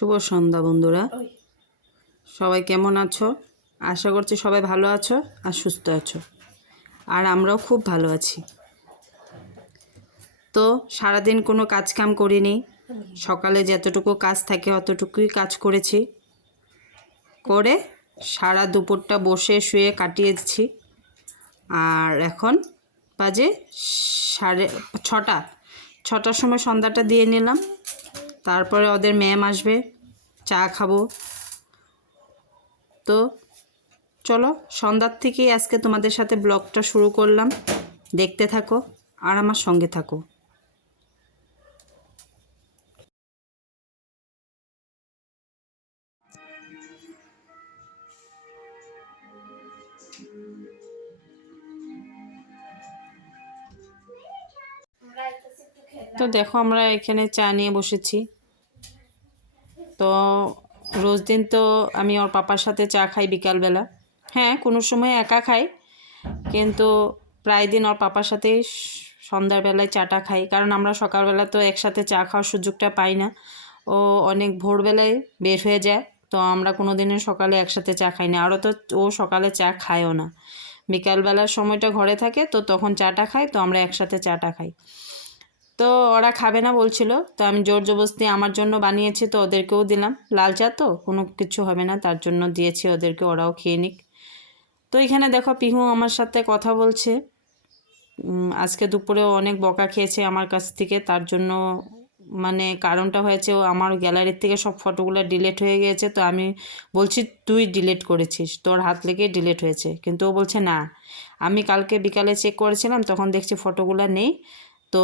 শুভ সন্ধ্যা বন্ধুরা, সবাই কেমন আছো? আশা করছি সবাই ভালো আছো আর সুস্থ আছো, আর আমরাও খুব ভালো আছি। তো সারাদিন কোনো কাজ কাম করিনি, সকালে যতটুকু কাজ থাকে অতটুকুই কাজ করেছি, করে সারা দুপুরটা বসে শুয়ে কাটিয়েছি। আর এখন বাজে 6টার সময় সন্ধ্যাটা দিয়ে নিলাম। তারপরে ওদের ম্যাম আসবে, চা খাবো। তো চলো, সন্ধ্যার থেকেই আজকে তোমাদের সাথে ব্লগটা শুরু করলাম। দেখতে থাকো আর আমার সঙ্গে থাকো। তো দেখো, আমরা এখানে চা নিয়ে বসেছি। তো রোজ দিন তো আমি ওর পাপার সাথে চা খাই বিকালবেলা। হ্যাঁ, কোনো সময় একা খাই, কিন্তু প্রায় দিন ওর পাপার সাথেই সন্ধ্যাবেলায় চাটা খাই, কারণ আমরা সকালবেলা তো একসাথে চা খাওয়ার সুযোগটা পাই না। ও অনেক ভোরবেলায় বের হয়ে যায়, তো আমরা কোনো দিনের সকালে একসাথে চা খাই না। আরও তো ও সকালে চা খায়ও না, বিকালবেলার সময়টা ঘরে থাকে, তো তখন চাটা খাই, তো আমরা একসাথে চাটা খাই। তো ওরা খাবে না বলছিল, তো আমি জোর জবরদস্তি আমার জন্য বানিয়েছি, তো ওদেরকেও দিলাম। লাল চা তো কোনো কিছু হবে না, তার জন্য দিয়েছি ওদেরকে, ওরাও খেয়ে নিক। তো এখানে দেখো, পিহু আমার সাথে কথা বলছে। আজকে দুপুরে অনেক বকা খেয়েছে আমার কাছ থেকে, তার জন্য মানে কারণটা হয়েছে, ও আমার গ্যালারির থেকে সব ফটোগুলো ডিলিট হয়ে গিয়েছে। তো আমি বলছি, তুই ডিলিট করেছিস, তোর হাত লেগে ডিলিট হয়েছে। কিন্তু ও বলছে না, আমি কালকে বিকালে চেক করেছিলাম, তখন দেখছি ফটোগুলো নেই, তো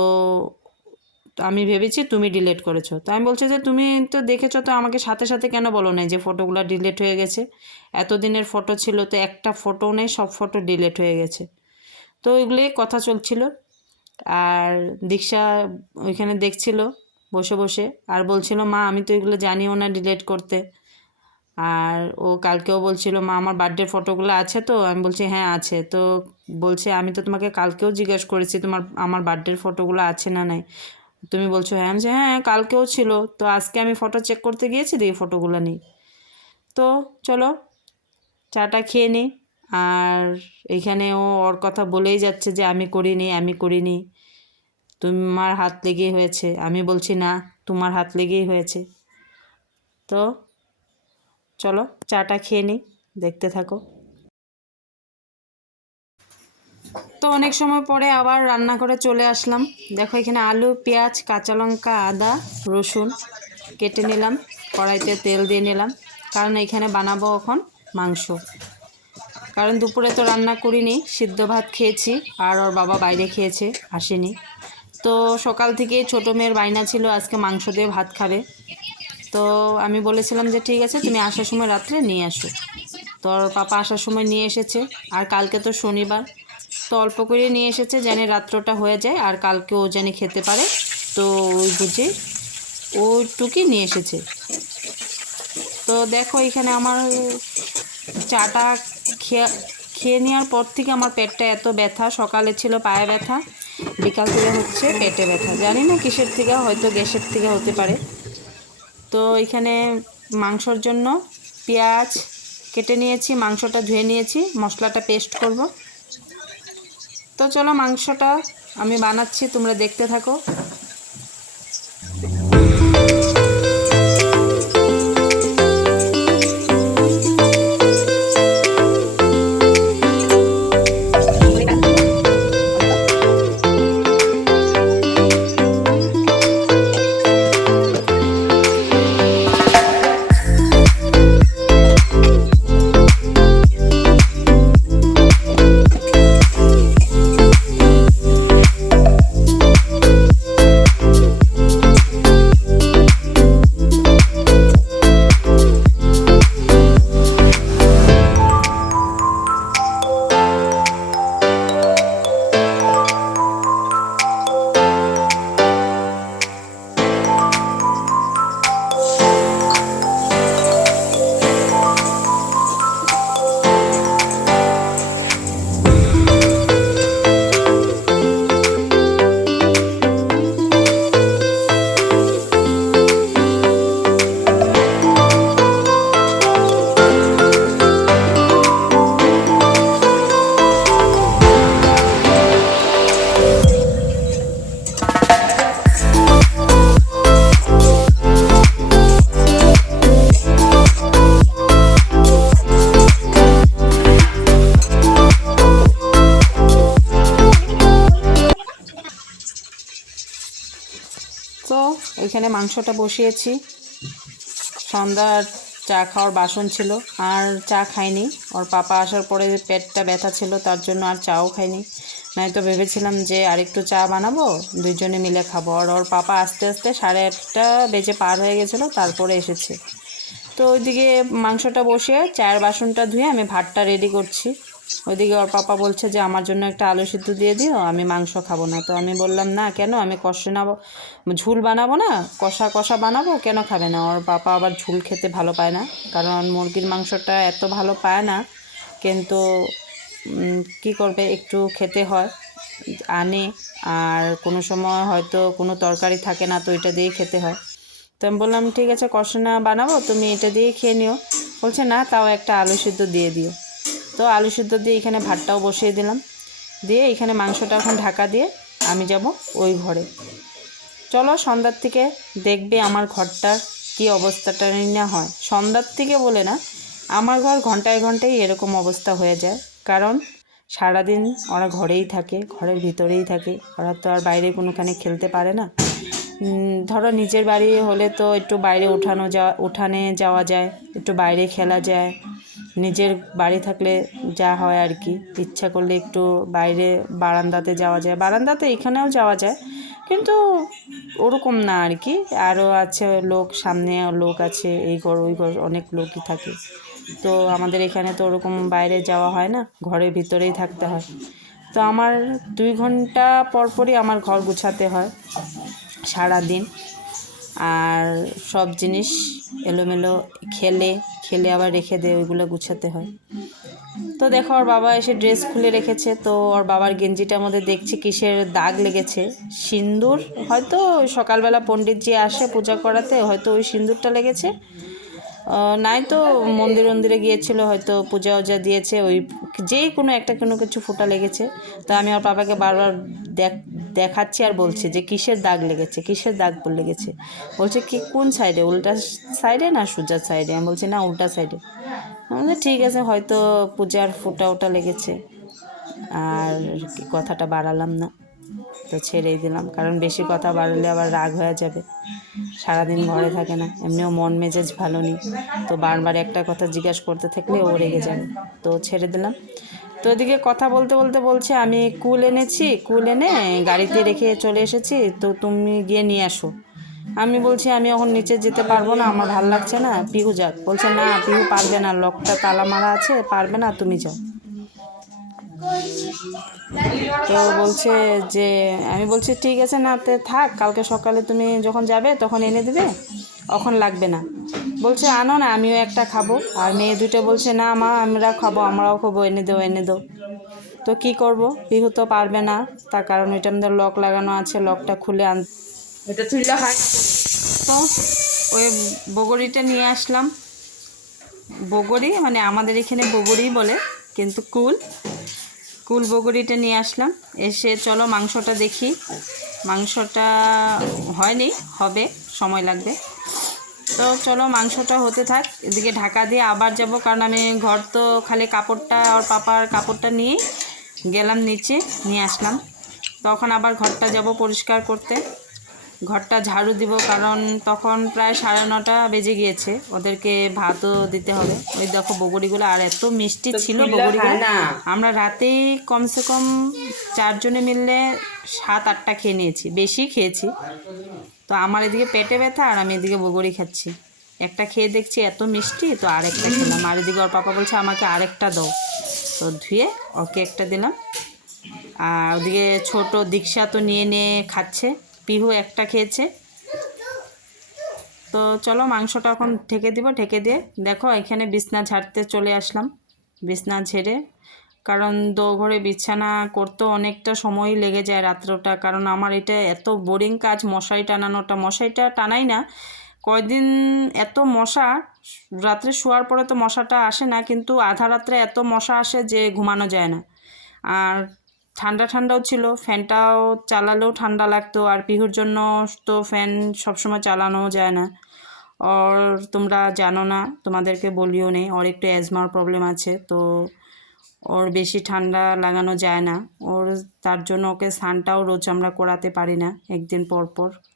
আমি ভেবেছি তুমি ডিলিট করেছো। তো আমি বলছি যে তুমি তো দেখেছো, তো আমাকে সাথে সাথে কেন বলো না যে ফটোগুলো ডিলিট হয়ে গেছে? এতদিনের ফটো ছিল, তো একটা ফটো নেই, সব ফটো ডিলিট হয়ে গেছে। তো ওইগুলোই কথা চলছিল। আর দীক্ষা ওইখানে দেখছিল বসে বসে, আর বলছিল, মা আমি তো এগুলো জানিও না ডিলিট করতে। আর ও কালকেও বলছিল, মা আমার বার্থডে ফটোগুলো আছে? তো আমি বলছি হ্যাঁ আছে। তো বলছে, আমি তো তোমাকে কালকেও জিজ্ঞেস করেছি আমার বার্থডের ফটোগুলো আছে না নাই, তুমি বলছো হ্যাঁ। আমি হ্যাঁ কালকেও ছিল, তো আজকে আমি ফটো চেক করতে গিয়েছি, দিয়ে ফটোগুলো নেই। তো চলো চাটা খেয়ে নিই। আর এইখানে ও ওর কথা বলেই যাচ্ছে যে আমি করিনি, তোমার হাত লেগেই হয়েছে। আমি বলছি না, তোমার হাত লেগেই হয়েছে। তো চলো চাটা খেয়ে নিই, দেখতে থাকো। তো অনেক সময় পরে আবার রান্না করে চলে আসলাম। দেখো, এখানে আলু, পেঁয়াজ, কাঁচা লঙ্কা, আদা, রসুন কেটে নিলাম, কড়াইতে তেল দিয়ে নিলাম, কারণ এখানে বানাবো এখন মাংস। কারণ দুপুরে তো রান্না করিনি, সিদ্ধ ভাত খেয়েছি, আর ওর বাবা বাইরে খেয়েছে, আসেনি। তো সকাল থেকে ছোটো মেয়ের বায়না ছিল আজকে মাংস দিয়ে ভাত খাবে। তো আমি বলেছিলাম যে ঠিক আছে, তুমি আসার সময় রাত্রে নিয়ে আসো। তো ওর পাপা আসার সময় নিয়ে এসেছে, আর কালকে তো শনিবার, তো অল্প করে নিয়ে এসেছে, জানি রাত্রটা হয়ে যায় আর কালকে ও জানি খেতে পারে। তো ওই বুঝে ওইটুকুই নিয়ে এসেছে। তো দেখো, এখানে আমার চাটা খেয়ে নেওয়ার পর থেকে আমার পেটটা এত ব্যথা। সকালে ছিল পায়ে ব্যথা, বিকাল থেকে হচ্ছে পেটে ব্যথা, জানি না কিসের থেকে, হয়তো গ্যাসের থেকে হতে পারে। তো এখানে মাংসর জন্য পেঁয়াজ কেটে নিয়েছি, মাংসটা ধুয়ে নিয়েছি, মশলাটা পেস্ট করব। তো চলো মাংসটা আমি বানাচ্ছি, তোমরা দেখতে থাকো। এখানে মাংসটা বসিয়েছি। সন্ধ্যার চা খাওয়ার বাসন ছিল, আর চা খাইনি। ওর পাপা আসার পরে পেটটা ব্যথা ছিল, তার জন্য আর চাও খাইনি। নয়তো ভেবেছিলাম যে আরেকটু চা বানাবো, দুইজনে মিলে খাবো। আর ওর পাপা আস্তে আস্তে 8:30 বেজে পার হয়ে গেছিলো, তারপরে এসেছে। তো ওইদিকে মাংসটা বসিয়ে চায়ের বাসনটা ধুয়ে আমি ভাতটা রেডি করছি। ওইদিকে ওর পাপা বলছে যে আমার জন্য একটা আলু সিদ্ধ দিয়ে দিও, আমি মাংস খাবো না। তো আমি বললাম না, কেন, আমি ঝুল বানাবো না, কষা কষা বানাবো, কেন খাবে না? ওর পাপা আবার ঝুল খেতে ভালো পায় না, কারণ মুরগির মাংসটা এত ভালো পায় না, কিন্তু কি করবে, একটু খেতে হয়, আনে। আর কোনো সময় হয়তো কোনো তরকারি থাকে না, তো এটা দিয়ে খেতে হয়। তো আমি বললাম ঠিক আছে, কষা বানাবো, তুমি এটা দিয়ে খেয়ে নিও। বলছে না, তাও একটা আলু সিদ্ধ দিয়ে দিও। তো আলু সিদ্ধ দিয়ে এখানে ভাতটাও বসিয়ে দিলাম, দিয়ে এখানে মাংসটা এখন ঢাকা দিয়ে আমি যাব ওই ঘরে। চলো সন্ধ্যার থেকে দেখবে আমার ঘরটার কি অবস্থাটা না হয়। সন্ধ্যার থেকে বলে না, আমার ঘর ঘন্টায় ঘন্টায় এরকম অবস্থা হয়ে যায়, কারণ সারাদিন ওরা ঘরেই থাকে, ঘরের ভিতরেই থাকে, ওরা তো আর বাইরে কোনোখানে খেলতে পারে না। ধরো নিজের বাড়ি হলে তো একটু বাইরে উঠানে যাওয়া যায়, একটু বাইরে খেলা যায়। নিজের বাড়ি থাকলে যা হয় আর কি, ইচ্ছা করলে একটু বাইরে বারান্দাতে যাওয়া যায়, বারান্দাতে এখানেও যাওয়া যায়, কিন্তু ওরকম না আর কি। আরও আছে লোক, সামনে লোক আছে, এই ঘর ওই ঘর অনেক লোকই থাকে। তো আমাদের এখানে তো ওরকম বাইরে যাওয়া হয় না, ঘরের ভিতরেই থাকতে হয়। তো আমার 2 ঘন্টা পরপরই আমার ঘর গুছাতে হয় সারাদিন। আর সব জিনিস এলোমেলো, খেলে আবার রেখে দেয়, ওইগুলো গুছাতে হয়। তো দেখো ওর বাবা এসে ড্রেস খুলে রেখেছে, তো ওর বাবার গেঞ্জিটার মধ্যে দেখছি কিসের দাগ লেগেছে, সিঁদুর হয়তো। সকালবেলা পণ্ডিতজি আসে পূজা করাতে, হয়তো ওই সিঁদুরটা লেগেছে। নাই তো মন্দিরে গিয়েছিল, হয়তো পূজা ওজা দিয়েছে, ওই যেই কোনো কিছু ফোঁটা লেগেছে। তো আমি ওর বাবাকে বারবার দেখাচ্ছি আর বলছি যে কিসের দাগ লেগেছে। বলছে কি, কোন সাইডে, উল্টা সাইডে না সোজা সাইডে? আমি বলছি না, উল্টা সাইডে। আমাদের ঠিক আছে, হয়তো পূজার ফোঁটা লেগেছে। আর কথাটা বাড়ালাম না, তো ছেড়েই দিলাম, কারণ বেশি কথা বাড়ালে আবার রাগ হয়ে যাবে। সারাদিন ঘরে থাকে না, এমনিও মন মেজাজ ভালো নেই, তো বারবার একটা কথা জিজ্ঞাসা করতে থাকলে ও রেগে যাবে, তো ছেড়ে দিলাম। তো ওদিকে কথা বলতে বলছে আমি কুল এনে গাড়িতে রেখে চলে এসেছি, তো তুমি গিয়ে নিয়ে আসো। আমি বলছি আমি এখন নিচে যেতে পারবো না, আমার ভালো লাগছে না, পিহু যাক। বলছে না, পিহু পারবে না, লকটা তালা মারা আছে, পারবে না, তুমি যাও। তো বলছে যে, আমি বলছি ঠিক আছে, না তে থাক, কালকে সকালে তুমি যখন যাবে তখন এনে দেবে, এখন লাগবে না। বলছে আনো না, আমিও একটা খাবো। আর মেয়ে দুটো বলছে না মা, আমরাও খাবো, এনে দাও। তো কি করব, পিহু তো পারবে না, তার কারণ ওইটার মধ্যে লক লাগানো আছে, লকটা খুলে এটা তুললে হয়। তো ওই বগরিটা নিয়ে আসলাম, বগরি মানে আমাদের এখানে বগরি বলে, কিন্তু কুল বগরিটা নিয়ে আসলাম। এসে চলো মাংসটা দেখি। মাংসটা হয়নি, হবে, সময় লাগবে। তো চলো মাংসটা হতে থাক, এদিকে ঢাকা দিয়ে আবার যাব, কারণ আমি ঘর তো খালি কাপড়টা, ওর পাপার কাপড়টা নিয়ে গেলাম নিচে, নিয়ে আসলাম। তখন আবার ঘরটা যাব পরিষ্কার করতে, ঘরটা ঝাড়ু দিব, কারণ তখন প্রায় 9:30 বেজে গিয়েছে, ওদেরকে ভাতও দিতে হবে। ওই দেখো বগরিগুলো, আর এত মিষ্টি ছিল বগরিগুলো। আমরা রাতেই কমসে কম 4 জনে মিললে 7-8টা খেয়ে নিয়েছি, বেশি খেয়েছি। তো আমার এদিকে পেটে ব্যথা, আর আমি এদিকে বগরি খাচ্ছি। একটা খেয়ে দেখছি এত মিষ্টি, তো আরেকটা খেলাম। আর এদিকে ওর পাপা বলছে আমাকে আরেকটা দাও, তো ধুয়ে ওকে একটা দিলাম। আর ওদিকে ছোট দীক্ষা তো নিয়ে খাচ্ছে, পিহু একটা খেয়েছে। তো চলো মাংসটা এখন ঢেকে দিয়ে দেখো এখানে বিছনা ঝাড়তে চলে আসলাম। বিছনা ঝেড়ে, কারণ দোঘরে বিছানা করতেও অনেকটা সময় লেগে যায় রাত্রটা, কারণ আমার এটা এত বোরিং কাজ, মশারি টানানোটা। মশারিটা টানাই না কয়দিন, এত মশা, রাত্রে শোয়ার পরে তো মশাটা আসে না, কিন্তু আধা রাত্রে এত মশা আসে যে ঘুমানো যায় না। আর ঠান্ডাও ছিল, ফ্যানটাও চালালেও ঠান্ডা লাগতো। আর পিহুর জন্য তো ফ্যান সবসময় চালানোও যায় না। ওর তোমরা জানো না, তোমাদেরকে বলিও নেই, ওর একটু অ্যাজমার প্রবলেম আছে, তো ওর বেশি ঠান্ডা লাগানো যায় না। তার জন্য ওকে স্নানটাও রোজ আমরা করাতে পারি না, একদিন পর,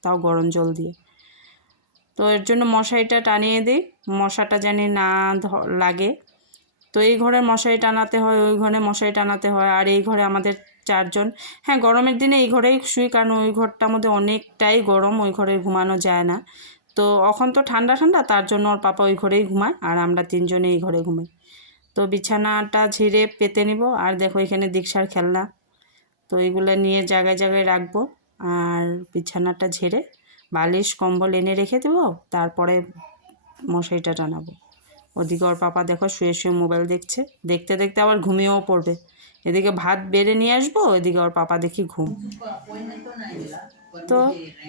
তাও গরম জল দিয়ে। তো এর জন্য মশারিটা টানিয়ে দিই, মশাটা জানি না লাগে। তো এই ঘরে মশারি টানাতে হয়, ওই ঘরে মশারি টানাতে হয়, আর এই ঘরে আমাদের 4 জন। হ্যাঁ, গরমের দিনে এই ঘরেই শুই, কারণ ওই ঘরটার মধ্যে অনেকটাই গরম, ওই ঘরে ঘুমানো যায় না। তো এখন তো ঠান্ডা ঠান্ডা, তার জন্য ওর পাপা ওই ঘরেই ঘুমায়, আর আমরা 3 জনে এই ঘরে ঘুমাই। তো বিছানাটা ঝেড়ে পেতে নিব। আর দেখো এখানে দীক্ষার খেলনা, তো এইগুলো নিয়ে জায়গায় জায়গায় রাখবো। আর বিছানাটা ঝেড়ে বালিশ কম্বল এনে রেখে দেবো, তারপরে মশারিটা টানাবো। ওদিকে ওর পাপা দেখো শুয়ে শুয়ে মোবাইল দেখছে, দেখতে দেখতে আবার ঘুমিয়েও পড়বে। এদিকে ভাত বেড়ে নিয়ে আসবো, এদিকে ওর পাপা দেখি ঘুম। তো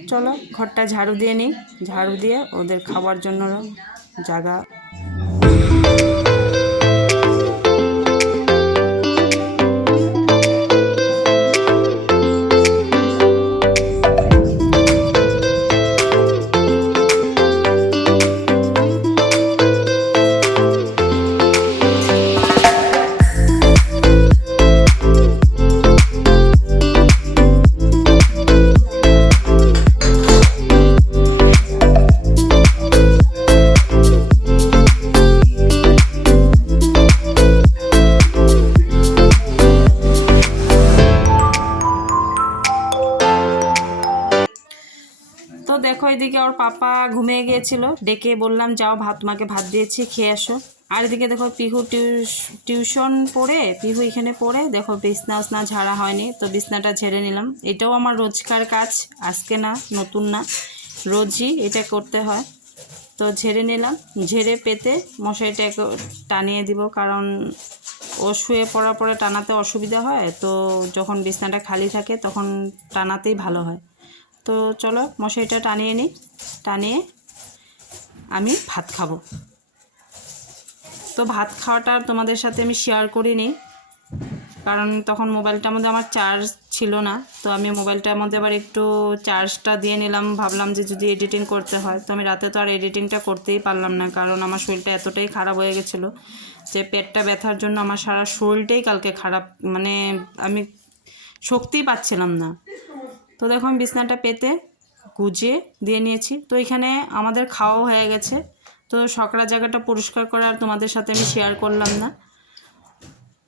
চলো ঘরটা ঝাড়ু দিয়ে নিই, ঝাড়ু দিয়ে ওদের খাওয়ার জন্য জায়গা। তো দেখো এদিকে ওর পাপা ঘুমিয়ে গিয়েছিল, ডেকে বললাম যাও ভাত, তোমাকে ভাত দিয়েছি খেয়ে আসো। আর এদিকে দেখো পিহু টিউশন পড়ে, পিহু এখানে পড়ে, দেখো বিছনা উছনা ঝাড়া হয়নি, তো বিছনাটা ঝেড়ে নিলাম। এটাও আমার রোজকার কাজ, আজকে না, নতুন না, রোজই এটা করতে হয়। তো ঝেড়ে নিলাম, ঝেড়ে পেতে মশারিটা টানিয়ে দিব, কারণ ও শুয়ে পড়ার পরে টানাতে অসুবিধা হয়। তো যখন বিছনাটা খালি থাকে তখন টানাতেই ভালো হয়। তো চলো মশারিটা টানিয়ে নিই, টানিয়ে আমি ভাত খাবো। তো ভাত খাওয়াটা তোমাদের সাথে আমি শেয়ার করিনি, কারণ তখন মোবাইলটার মধ্যে আমার চার্জ ছিল না। তো আমি মোবাইলটার মধ্যে আবার একটু চার্জটা দিয়ে নিলাম, ভাবলাম যে যদি এডিটিং করতে হয়। তো আমি রাতে তো আর এডিটিংটা করতেই পারলাম না, কারণ আমার শরীরটা এতটাই খারাপ হয়ে গেছিলো যে পেটটা ব্যথার জন্য আমার সারা শরীরটাই কালকে খারাপ, মানে আমি শক্তিই পাচ্ছিলাম না। তো দেখো আমি বিছনাটা পেতে গুজিয়ে দিয়ে নিয়েছি। তো এখানে আমাদের খাওয়া হয়ে গেছে। তো সকালের জায়গাটা পরিষ্কার করে আর তোমাদের সাথে আমি শেয়ার করলাম না।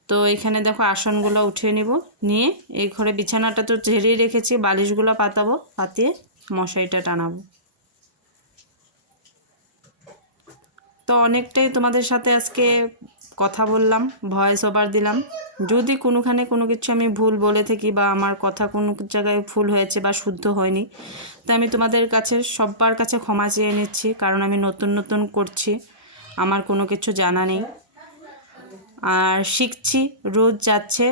তো এখানে দেখো আসনগুলো উঠিয়ে নিব, নিয়ে এই ঘরে বিছানাটা তো ঝেড়েই রেখেছি, বালিশগুলো পাতাবো, পাতিয়ে মশারিটা টানাবো। তো অনেকটাই তোমাদের সাথে আজকে কথা বললাম, ভয়েস ওভার দিলাম। যদি কোনোখানে কোনো কিছু আমি ভুল বলে থাকি, বা আমার কথা কোনো জায়গায় ভুল হয়েছে বা শুদ্ধ হয়নি, তো আমি তোমাদের কাছে সবার কাছে ক্ষমা চেয়ে নিচ্ছি, কারণ আমি নতুন নতুন করছি, আমার কোনো কিছু জানা নেই, আর শিখছি, রোজ যাচ্ছে,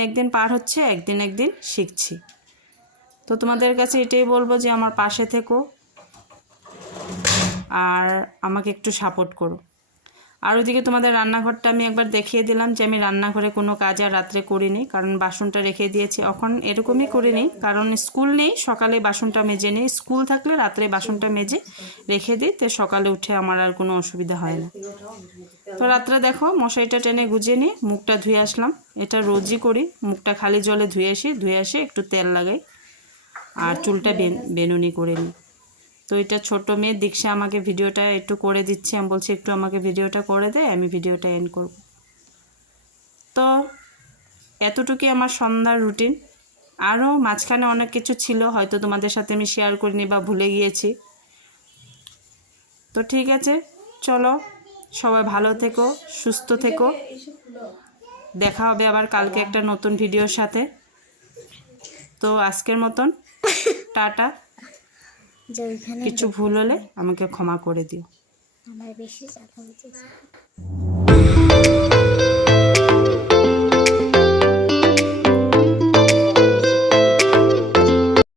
একদিন পার হচ্ছে, একদিন শিখছি। তো তোমাদের কাছে এটাই বলবো যে আমার পাশে থেকো, আর আমাকে একটু সাপোর্ট করো। আর ওইদিকে তোমাদের রান্নাঘরটা আমি একবার দেখিয়ে দিলাম যে আমি রান্নাঘরে কোনো কাজ আর রাত্রে করিনি, কারণ বাসনটা রেখে দিয়েছি। এখন এরকমই করিনি, কারণ স্কুল নেই, সকালে বাসনটা মেজে নিই, স্কুল থাকলে রাত্রে বাসনটা মেজে রেখে দিই, তো সকালে উঠে আমার আর কোনো অসুবিধা হয় না। তো রাত্রে দেখো মশারিটা টেনে গুজিয়ে নিয়ে মুখটা ধুয়ে আসলাম, এটা রোজই করি, মুখটা খালি জলে ধুয়ে আসি একটু তেল লাগাই, আর চুলটা বেনুনি করে নিই। তো এটা ছোটো মেয়ে দীক্ষা আমাকে ভিডিওটা একটু করে দিচ্ছে, আমি বলছি একটু আমাকে ভিডিওটা করে দে, আমি ভিডিওটা এন্ড করব। তো এতটুকুই আমার সন্ধ্যার রুটিন। আরও মাঝখানে অনেক কিছু ছিল, হয়তো তোমাদের সাথে আমি শেয়ার করিনি বা ভুলে গিয়েছি। তো ঠিক আছে, চলো সবাই ভালো থেকো, সুস্থ থেকো, দেখা হবে আবার কালকে একটা নতুন ভিডিওর সাথে। তো আজকের মতন টাটা। কিছু ভুল হলে আমাকে ক্ষমা করে দিও। আমার বেশি